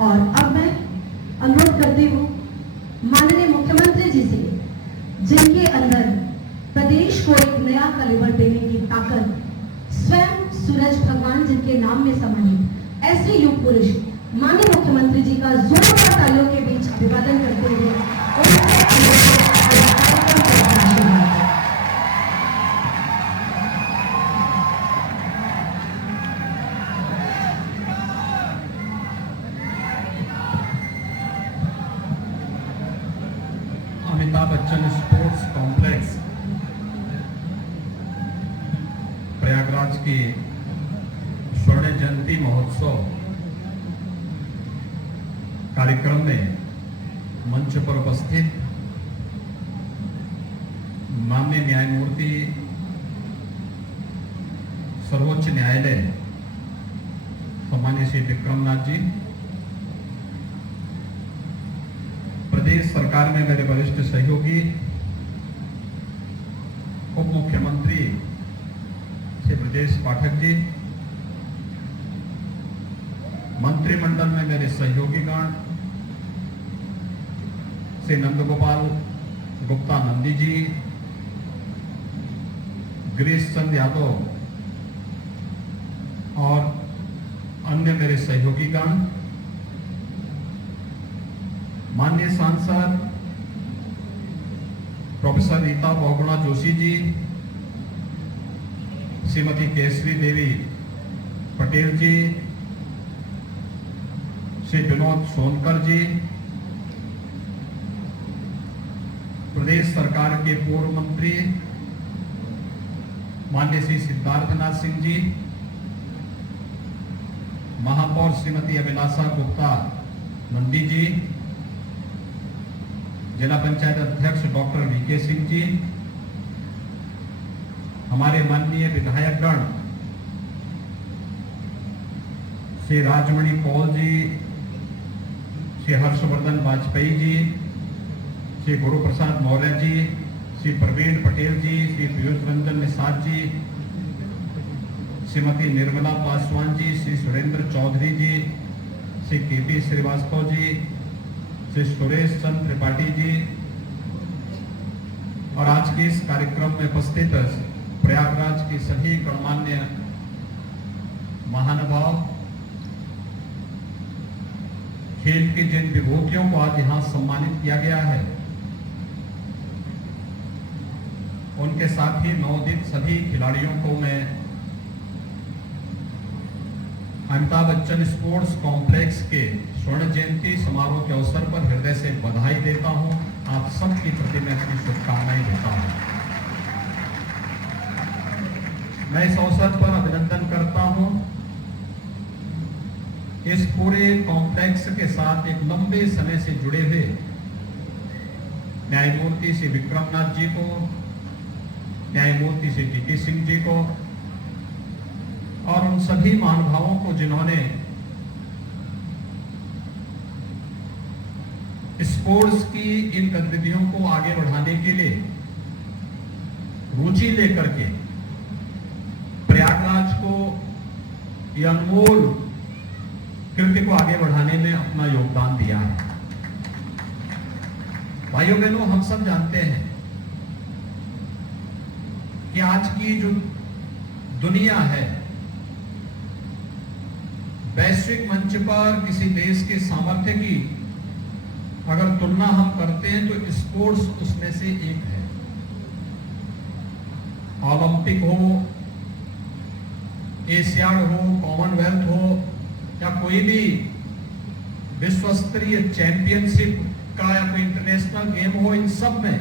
और अब मैं अनुरोध करती हूँ माननीय मुख्यमंत्री जी से, जिनके अंदर प्रदेश को एक नया कलेवर देने की ताकत स्वयं सूरज भगवान जिनके नाम में समाहित ऐसे युग पुरुष माननीय मुख्यमंत्री जी का जोरदार तालियों के बीच अभिवादन करते हुए अमिताभ बच्चन स्पोर्ट्स कॉम्प्लेक्स प्रयागराज की स्वर्ण जयंती महोत्सव कार्यक्रम में मंच पर उपस्थित माननीय न्यायमूर्ति सर्वोच्च न्यायालय सम्माननीय श्री विक्रमनाथ जी, प्रदेश सरकार में मेरे वरिष्ठ सहयोगी उप मुख्यमंत्री श्री ब्रजेश पाठक जी, मंत्रिमंडल में मेरे सहयोगीगण श्री नंदगोपाल गुप्ता नंदी जी, गिरीश चंद यादव और अन्य मेरे सहयोगीगण, माननीय सांसद प्रोफेसर रीता बहुगुणा जोशी जी, श्रीमती केसरी देवी पटेल जी, श्री विनोद सोनकर जी, प्रदेश सरकार के पूर्व मंत्री माननीय श्री सिद्धार्थनाथ सिंह जी, महापौर श्रीमती अभिलाषा गुप्ता नंदी जी, जिला पंचायत अध्यक्ष डॉक्टर वीके सिंह जी, हमारे माननीय विधायकगण श्री राजमणि कौल जी, श्री हर्षवर्धन वाजपेयी जी, श्री गुरु प्रसाद मौर्य जी, श्री प्रवीण पटेल जी, श्री पीयूष रंजन निषाद जी, श्रीमती निर्मला पासवान जी, श्री सुरेंद्र चौधरी जी, श्री केपी श्रीवास्तव जी, श्री सुरेश चंद्र त्रिपाठी जी और आज के इस कार्यक्रम में उपस्थित प्रयागराज के सभी गणमान्य महानुभाव, खेल के जिन विभूतियों को आज यहां सम्मानित किया गया है, उनके साथ ही नवोदित सभी खिलाड़ियों को मैं अमिताभ बच्चन स्पोर्ट्स कॉम्प्लेक्स के स्वर्ण जयंती समारोह के अवसर पर हृदय से बधाई देता हूं। आप सबकी प्रति मैं अपनी शुभकामनाएं देता हूं। मैं इस अवसर पर अभिनंदन करता हूं इस पूरे कॉम्प्लेक्स के साथ एक लंबे समय से जुड़े हुए न्यायमूर्ति श्री विक्रमनाथ जी को, न्यायमूर्ति श्री टीपी सिंह जी को और उन सभी महानुभावों को जिन्होंने स्पोर्ट्स की इन गतिविधियों को आगे बढ़ाने के लिए रुचि लेकर के प्रयागराज को यह अनमोल कृति को आगे बढ़ाने में अपना योगदान दिया है। भाइयों बहनों, हम सब जानते हैं कि आज की जो दुनिया है, वैश्विक मंच पर किसी देश के सामर्थ्य की अगर तुलना हम करते हैं तो स्पोर्ट्स उसमें से एक है। ओलंपिक हो, एशियाड हो, कॉमनवेल्थ हो या कोई भी विश्व स्तरीय चैंपियनशिप का या कोई इंटरनेशनल गेम हो, इन सब में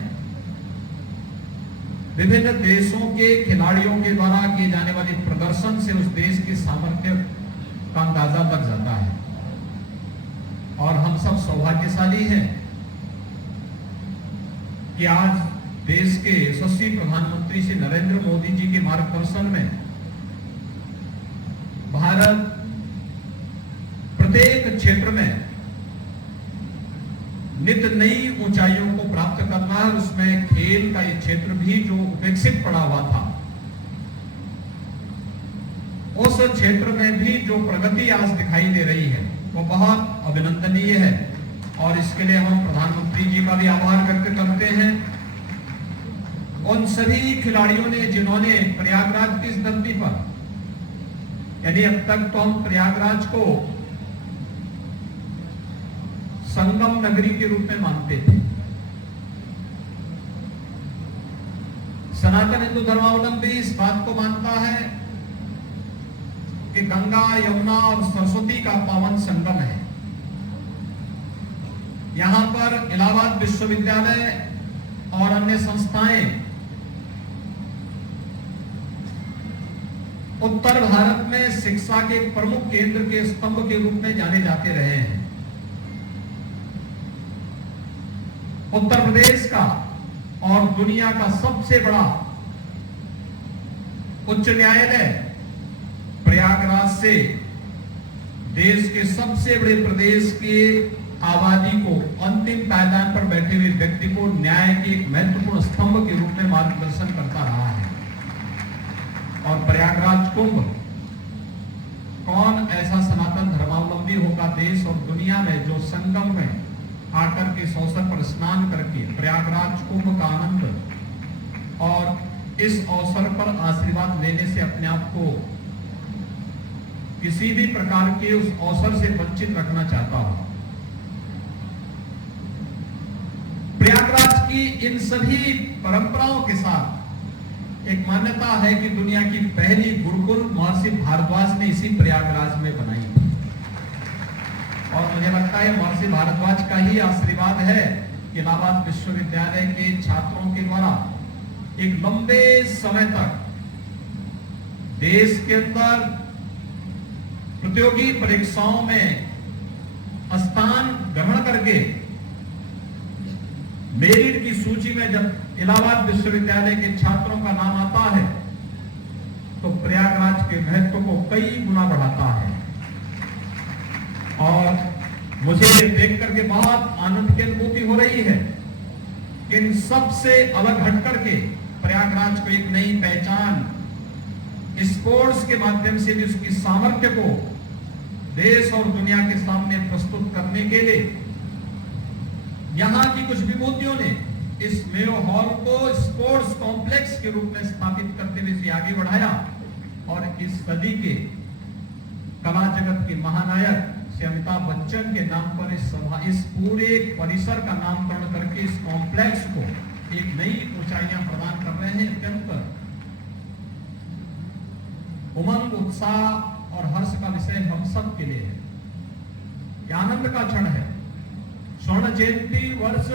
विभिन्न देशों के खिलाड़ियों के द्वारा किए जाने वाले प्रदर्शन से उस देश के सामर्थ्य का अंदाजा लग जाता है। और हम सब सौभाग्यशाली हैं कि आज देश के यशस्वी प्रधानमंत्री श्री नरेंद्र मोदी जी के मार्गदर्शन में भारत प्रत्येक क्षेत्र में नित नई ऊंचाइयों को प्राप्त करना है। उसमें खेल का ये क्षेत्र भी जो उपेक्षित पड़ा हुआ था, उस क्षेत्र में भी जो प्रगति आज दिखाई दे रही है, वो बहुत अभिनंदनीय है और इसके लिए हम प्रधानमंत्री जी का भी आभार व्यक्त करते हैं। उन सभी खिलाड़ियों ने जिन्होंने प्रयागराज की इस धरती पर, यानी अब तक तो हम प्रयागराज को संगम नगरी के रूप में मानते थे। सनातन हिंदू धर्मावलंबी इस बात को मानता है कि गंगा, यमुना और सरस्वती का पावन संगम है। यहां पर इलाहाबाद विश्वविद्यालय और अन्य संस्थाएं उत्तर भारत में शिक्षा के प्रमुख केंद्र के स्तंभ के रूप में जाने जाते रहे हैं। उत्तर प्रदेश का और दुनिया का सबसे बड़ा उच्च न्यायालय प्रयागराज से देश के सबसे बड़े प्रदेश के आबादी को अंतिम पायदान पर बैठे हुए व्यक्ति को न्याय के एक महत्वपूर्ण स्तंभ के रूप में मार्गदर्शन करता रहा है। और प्रयागराज कुंभ, कौन ऐसा सनातन धर्मावलंबी होगा देश और दुनिया में जो संगम में आकर के इस अवसर पर स्नान करके प्रयागराज कुंभ का आनंद और इस अवसर पर आशीर्वाद लेने से अपने आप को किसी भी प्रकार के उस अवसर से वंचित रखना चाहता हो। प्रयागराज की इन सभी परंपराओं के साथ एक मान्यता है कि दुनिया की पहली गुरुकुल महर्षि भारद्वाज ने इसी प्रयागराज में बनाई और मुझे लगता है महर्षि भारद्वाज का ही आशीर्वाद है कि इलाहाबाद विश्वविद्यालय के छात्रों के द्वारा एक लंबे समय तक देश के अंदर प्रतियोगी परीक्षाओं में स्थान ग्रहण करके मेरिट की सूची में जब इलाहाबाद विश्वविद्यालय के छात्रों का नाम आता है तो प्रयागराज के महत्व को कई गुना बढ़ाता है। और मुझे ये देख करके बहुत आनंद की अनुभूति हो रही है कि इन सबसे अलग हट करके प्रयागराज को एक नई पहचान स्पोर्ट्स के माध्यम से भी उसकी सामर्थ्य को देश और दुनिया के सामने प्रस्तुत करने के लिए यहां की कुछ विभूतियों ने इस मेयो हॉल को स्पोर्ट्स कॉम्प्लेक्स के रूप में स्थापित करते हुए इसे आगे बढ़ाया और इस सदी के कला जगत के महानायक श्री अमिताभ बच्चन के नाम पर इस पूरे परिसर का नामकरण करके इस कॉम्प्लेक्स को एक नई ऊंचाइयां प्रदान कर रहे हैं। अत्यंत उमंग, उत्साह और हर्ष का विषय हम सब के लिए है। यह आनंद का क्षण है। स्वर्ण जयंती वर्ष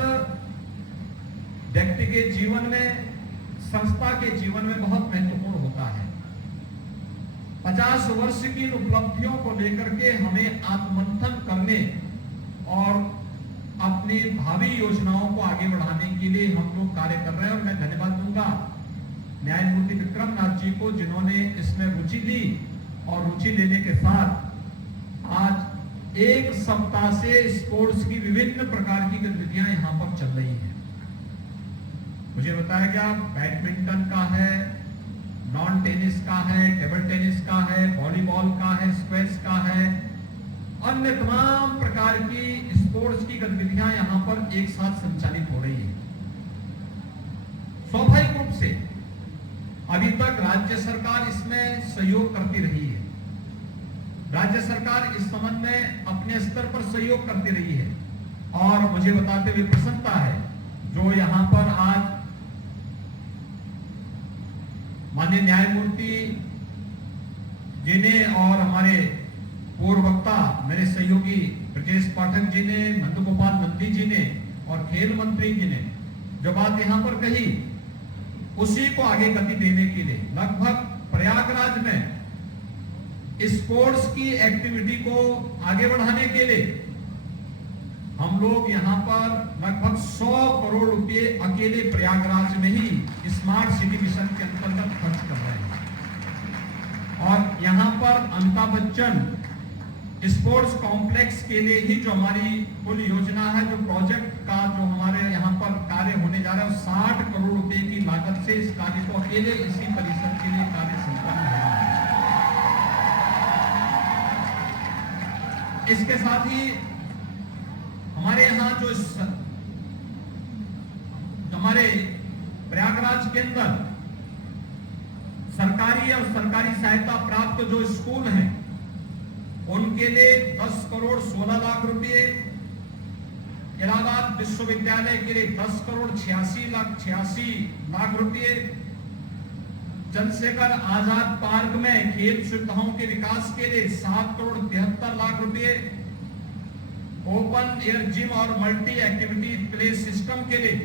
व्यक्ति के जीवन में, संस्था के जीवन में बहुत महत्वपूर्ण होता है। 50 वर्ष की उपलब्धियों को लेकर के हमें आत्ममंथन करने और अपनी भावी योजनाओं को आगे बढ़ाने के लिए हम लोग कार्य कर रहे हैं। और मैं धन्यवाद दूंगा न्यायमूर्ति विक्रम नाथ जी को, जिन्होंने इसमें रुचि ली और रुचि लेने के साथ आज एक सप्ताह से स्पोर्ट्स की विभिन्न प्रकार की गतिविधियां यहां पर चल रही हैं। मुझे बताया गया बैडमिंटन का है, नॉन टेनिस का है, टेबल टेनिस का है, वॉलीबॉल का है, स्क्वैश का है, अन्य तमाम प्रकार की स्पोर्ट्स की गतिविधियां यहां पर एक साथ संचालित हो रही है। स्वाभाविक रूप से अभी तक राज्य सरकार इसमें सहयोग करती रही है। राज्य सरकार इस संबंध में अपने स्तर पर सहयोग करती रही है और मुझे बताते हुए प्रसन्नता है जो यहां पर आज माननीय न्यायमूर्ति जी ने और हमारे पूर्व वक्ता मेरे सहयोगी ब्रजेश पाठक जी ने, नंदगोपाल नंदी जी ने और खेल मंत्री जी ने जो बात यहां पर कही, उसी को आगे गति देने के लिए लगभग प्रयागराज में स्पोर्ट्स की एक्टिविटी को आगे बढ़ाने के लिए हम लोग यहां पर लगभग 100 करोड़ रुपए अकेले प्रयागराज में ही स्मार्ट सिटी मिशन के अंतर्गत खर्च कर रहे हैं। और यहां पर अमिताभ बच्चन स्पोर्ट्स कॉम्प्लेक्स के लिए ही जो हमारी कुल योजना है, जो प्रोजेक्ट का जो हमारे यहाँ पर कार्य होने जा रहा है, 60 करोड़ रुपए की लागत से इस कार्य को अकेले इसी परिसर के लिए कार्य संपन्न है। इसके साथ ही हमारे यहाँ जो हमारे प्रयागराज के अंदर सरकारी और सरकारी सहायता प्राप्त जो स्कूल हैं उनके लिए 10 करोड़ 16 लाख रुपए, इलाहाबाद विश्वविद्यालय के लिए 10 करोड़ 86 लाख रुपए, चंद्रशेखर आजाद पार्क में खेल सुविधाओं के विकास के लिए 7 करोड़ 73 लाख रुपए, ओपन एयर जिम और मल्टी एक्टिविटी प्ले सिस्टम के लिए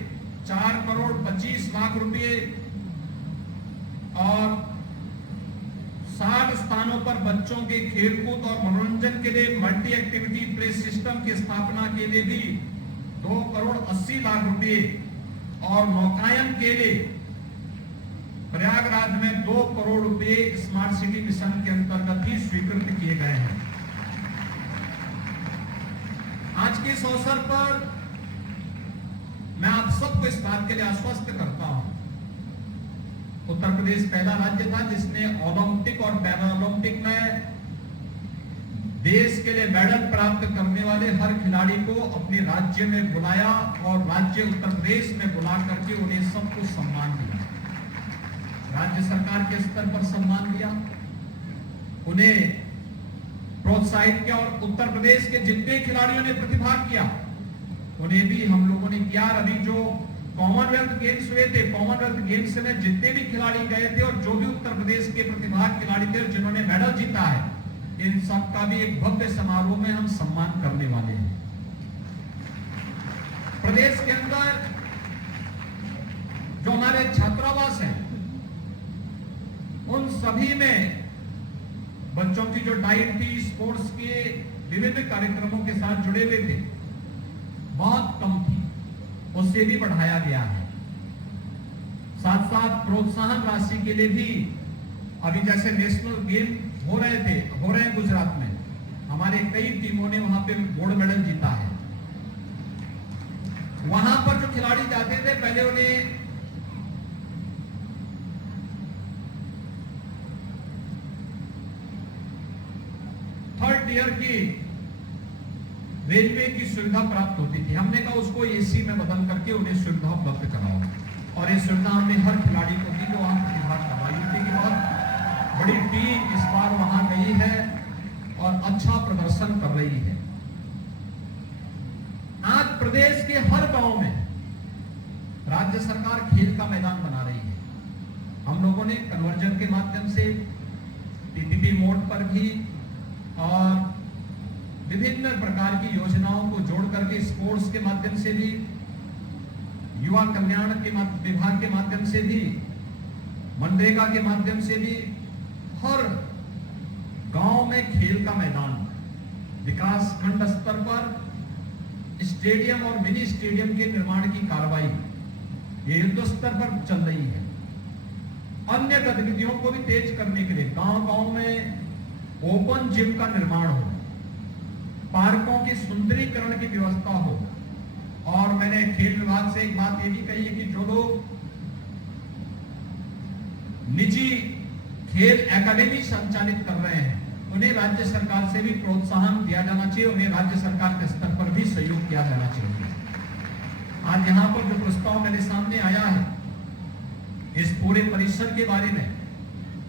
4 करोड़ 25 लाख रुपए और 60 स्थानों पर बच्चों के खेलकूद और मनोरंजन के लिए मल्टी एक्टिविटी प्ले सिस्टम की स्थापना के लिए भी 2 करोड़ 80 लाख रुपए और नौकायन के लिए प्रयागराज में 2 करोड़ रुपए स्मार्ट सिटी मिशन के अंतर्गत ही स्वीकृत किए गए हैं। आज के इस अवसर पर मैं आप सबको इस बात के लिए आश्वस्त करता हूं, उत्तर प्रदेश पहला राज्य था जिसने ओलंपिक और पैरा ओलंपिक में देश के लिए मेडल प्राप्त करने वाले हर खिलाड़ी को अपने राज्य में बुलाया और राज्य उत्तर प्रदेश में बुला करके उन्हें सबको सम्मान दिया। राज्य सरकार के स्तर पर सम्मान दिया, उन्हें प्रोत्साहित किया और उत्तर प्रदेश के जितने खिलाड़ियों ने प्रतिभाग किया उन्हें भी हम लोगों ने किया। अभी जो कॉमनवेल्थ गेम्स हुए थे, कॉमनवेल्थ गेम्स में जितने भी खिलाड़ी गए थे और जो भी उत्तर प्रदेश के प्रतिभाग खिलाड़ी थे जिन्होंने मेडल जीता है, इन सबका भी एक भव्य समारोह में हम सम्मान करने वाले हैं। प्रदेश के अंदर जो हमारे छात्रावास हैं उन सभी में बच्चों की जो डाइट थी, स्पोर्ट्स के विभिन्न कार्यक्रमों के साथ जुड़े हुए थे, बहुत कम थी, उससे भी बढ़ाया गया है। साथ साथ प्रोत्साहन राशि के लिए भी अभी जैसे नेशनल गेम हो रहे हैं गुजरात में, हमारे कई टीमों ने वहां पे गोल्ड मेडल जीता है। वहां पर जो खिलाड़ी जाते थे पहले उन्हें थर्ड ईयर की रेलवे की सुविधा प्राप्त होती थी। हमने कहा उसको एसी में बदल करके उन्हें सुविधा उपलब्ध कराओ और ये सुविधा हमने हर खिलाड़ी को दी जो वहां प्रतिभाग करवाई थी। बहुत बड़ी टीम इस बार वहां गई है और अच्छा प्रदर्शन कर रही है। आज प्रदेश के हर गांव में राज्य सरकार खेल का मैदान बना रही है। हम लोगों ने कन्वर्जन के माध्यम से पीपीपी मोड पर भी और विभिन्न प्रकार की योजनाओं को जोड़ करके स्पोर्ट्स के माध्यम से भी, युवा कल्याण के विभाग के माध्यम से भी, मनरेगा के माध्यम से भी हर गांव में खेल का मैदान, विकास खंड स्तर पर स्टेडियम और मिनी स्टेडियम के निर्माण की कार्रवाई ये युद्ध स्तर पर चल रही है। अन्य गतिविधियों को भी तेज करने के लिए गांव-गांव में ओपन जिम का निर्माण हो, पार्कों की सुंदरीकरण की व्यवस्था हो। और मैंने खेल विभाग से एक बात ये भी कही है कि जो लोग निजी खेल एकेडमी संचालित कर रहे हैं उन्हें राज्य सरकार से भी प्रोत्साहन दिया जाना चाहिए, उन्हें राज्य सरकार के स्तर पर भी सहयोग किया जाना चाहिए। आज यहाँ पर जो प्रस्ताव मेरे सामने आया है इस पूरे परिसर के बारे में,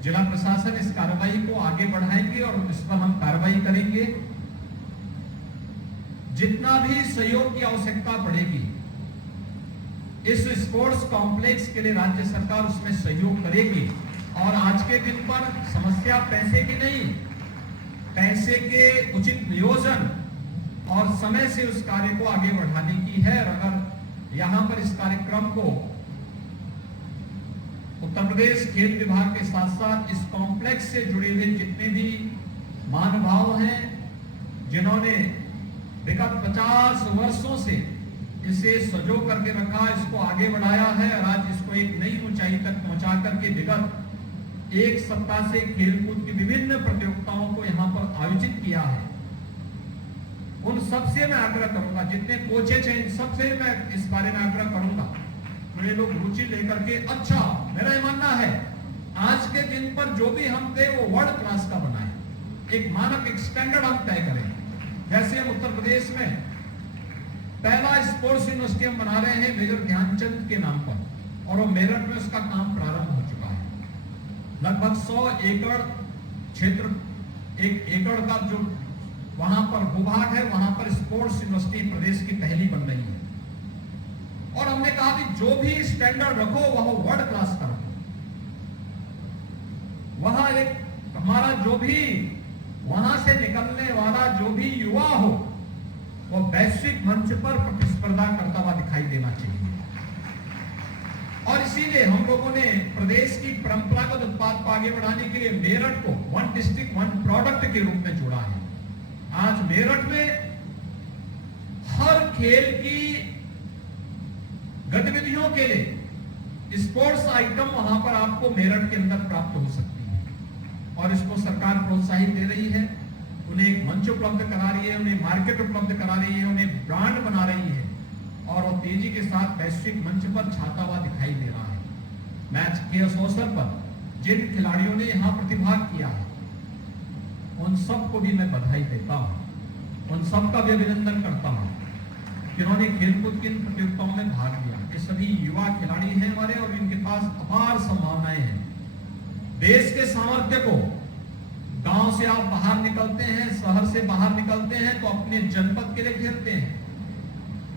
जिला प्रशासन इस कार्रवाई को आगे बढ़ाएंगे और इस पर हम कार्रवाई करेंगे। जितना भी सहयोग की आवश्यकता पड़ेगी इस स्पोर्ट्स कॉम्प्लेक्स के लिए राज्य सरकार उसमें सहयोग करेगी। और आज के दिन पर समस्या पैसे की नहीं, पैसे के उचित नियोजन और समय से उस कार्य को आगे बढ़ाने की है। और अगर यहां पर इस कार्यक्रम को उत्तर प्रदेश खेल विभाग के साथ साथ इस कॉम्प्लेक्स से जुड़े हुए जितने भी महानुभाव हैं जिन्होंने विगत 50 वर्षों से इसे सजो करके रखा, इसको आगे बढ़ाया है और आज इसको एक नई ऊंचाई तक पहुंचा करके विगत एक सप्ताह से खेलकूद की विभिन्न प्रतियोगिताओं को यहां पर आयोजित किया है। उन सबसे मैं आग्रह करूंगा, जितने कोचेज हैं इन सबसे मैं इस बारे में आग्रह करूंगा ये लोग रुचि लेकर के, अच्छा मेरा ये मानना है आज के दिन पर जो भी हम थे वो वर्ल्ड क्लास का बनाए, एक मानक एक स्टैंडर्ड हम तय करें। जैसे हम उत्तर प्रदेश में पहला स्पोर्ट्स यूनिवर्सिटी हम बना रहे हैं मेजर ध्यानचंद के नाम पर, और वो मेरठ में उसका काम प्रारंभ हो चुका है। लगभग 100 एकड़ क्षेत्र, 1 एकड़ का जो वहां पर भूभाग है, वहां पर स्पोर्ट्स यूनिवर्सिटी प्रदेश की पहली बन रही है। और हमने कहा कि जो भी स्टैंडर्ड रखो वह वर्ल्ड क्लास का रखो। वहां एक हमारा जो भी वहां से निकलने वाला जो भी युवा हो वो वैश्विक मंच पर प्रतिस्पर्धा करता हुआ दिखाई देना चाहिए। और इसीलिए हम लोगों ने प्रदेश की परंपरागत उत्पाद को आगे बढ़ाने के लिए मेरठ को 1 डिस्ट्रिक्ट 1 प्रोडक्ट के रूप में जोड़ा है। आज मेरठ में हर खेल की गतिविधियों के लिए स्पोर्ट्स आइटम वहां पर आपको मेरठ के अंदर प्राप्त हो सकती है, और इसको सरकार प्रोत्साहित दे रही है। उन्हें एक मंच उपलब्ध करा रही है, उन्हें मार्केट उपलब्ध करा रही है, उन्हें ब्रांड बना रही है, और वो तेजी के साथ वैश्विक मंच पर छाता हुआ दिखाई दे रहा है। मैच के उस अवसर पर जिन खिलाड़ियों ने यहाँ प्रतिभाग किया है उन सबको भी मैं बधाई देता हूँ, उन सबका भी अभिनंदन करता हूँ जिन्होंने खेलकूद की प्रतियोगिताओं में भाग लिया। ये सभी युवा खिलाड़ी हैं हमारे, और इनके पास अपार संभावनाएं हैं। देश के सामर्थ्य को, गांव से आप बाहर निकलते हैं, शहर से बाहर निकलते हैं तो अपने जनपद के लिए खेलते हैं,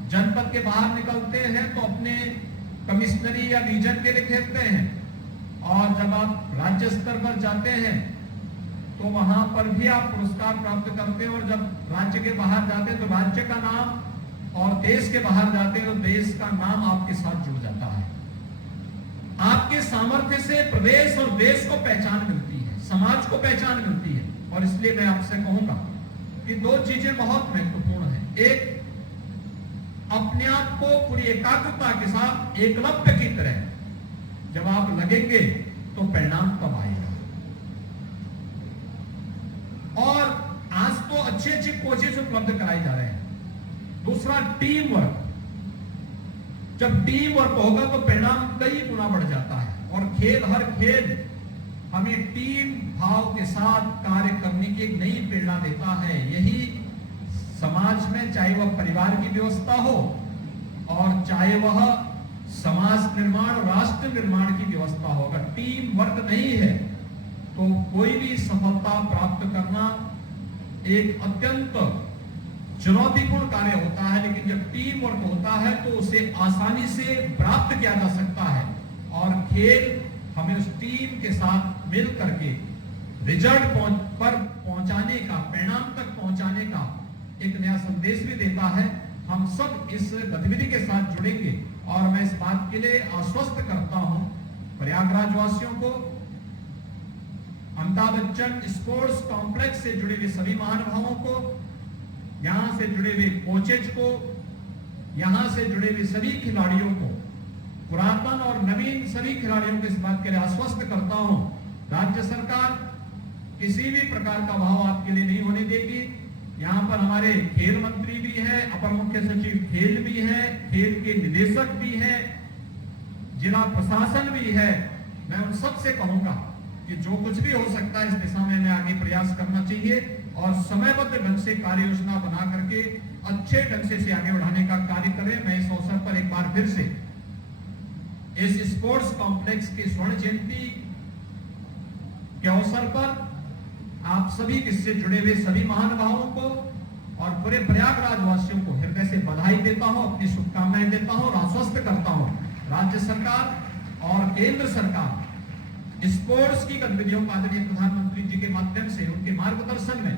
जनपद के बाहर निकलते हैं तो अपने कमिश्नरी या रीजन के लिए खेलते हैं, और जब आप राज्य स्तर पर जाते हैं तो वहां पर भी आप पुरस्कार प्राप्त करते हैं, और जब राज्य के बाहर जाते हैं तो राज्य का नाम, और देश के बाहर जाते हैं तो देश का नाम आपके साथ जुड़ जाता है। आपके सामर्थ्य से प्रदेश और देश को पहचान मिलती है, समाज को पहचान मिलती है। और इसलिए मैं आपसे कहूंगा कि 2 चीजें बहुत महत्वपूर्ण हैं। एक, अपने आप को पूरी एकाग्रता के साथ एकलव्य की तरह जब आप लगेंगे तो परिणाम तब आएगा। और आज तो अच्छे अच्छे कोचेस उपलब्ध कराए जा रहे हैं। दूसरा, टीम वर्क। जब टीम वर्क होगा तो परिणाम कई गुना बढ़ जाता है, और हर खेल हमें टीम भाव के साथ कार्य करने की एक नई प्रेरणा देता है। यही समाज में, चाहे वह परिवार की व्यवस्था हो और चाहे वह समाज निर्माण, राष्ट्र निर्माण की व्यवस्था हो, अगर टीम वर्क नहीं है तो कोई भी सफलता प्राप्त करना एक अत्यंत चुनौतीपूर्ण कार्य होता है। लेकिन जब टीम वर्क होता है तो उसे आसानी से प्राप्त किया जा सकता है, और खेल हमें उस टीम के साथ मिल करके रिजल्ट पर पहुंचाने का, परिणाम तक पहुंचाने का एक नया संदेश भी देता है। हम सब इस गतिविधि के साथ जुड़ेंगे, और मैं इस बात के लिए आश्वस्त करता हूं प्रयागराज वासियों को, अमिताभ बच्चन स्पोर्ट्स कॉम्प्लेक्स से जुड़े हुए सभी महानुभावों को, यहां से जुड़े हुए कोचेज को, यहां से जुड़े हुए सभी खिलाड़ियों को, पुरातन और नवीन सभी खिलाड़ियों को इस बात के लिए आश्वस्त करता हूं, राज्य सरकार किसी भी प्रकार का भाव आपके लिए नहीं होने देगी। यहां पर हमारे खेल मंत्री भी हैं, अपर मुख्य सचिव खेल भी हैं, खेल के निदेशक भी हैं, जिला प्रशासन भी है। मैं उन सब से कहूंगा कि जो कुछ भी हो सकता है इस दिशा में हमें आगे प्रयास करना चाहिए, और समयबद्ध ढंग से कार्य योजना बना करके अच्छे ढंग से इसे आगे बढ़ाने का कार्य करें। मैं इस अवसर पर एक बार फिर से इस स्पोर्ट्स कॉम्प्लेक्स की स्वर्ण जयंती के अवसर पर आप सभी इससे जुड़े हुए सभी महानुभावों को और पूरे प्रयागराज वासियों को हृदय से बधाई देता हूं, अपनी शुभकामनाएं देता हूं, और आश्वस्त करता हूं राज्य सरकार और केंद्र सरकार स्पोर्ट्स की गतिविधियों को आदरणीय प्रधानमंत्री जी के माध्यम से, उनके मार्गदर्शन में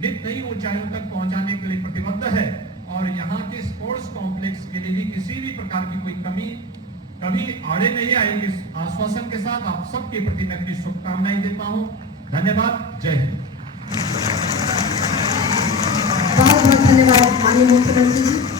नित नई ऊंचाइयों तक पहुंचाने के लिए प्रतिबद्ध है। और यहाँ के स्पोर्ट्स कॉम्प्लेक्स के लिए भी किसी भी प्रकार की कोई कमी कभी आड़े नहीं आएगी। इस आश्वासन के साथ आप सबके प्रति मैं अपनी शुभकामनाएं देता हूं। धन्यवाद। जय हिंद। बहुत बहुत धन्यवाद माननीय मुख्यमंत्री जी।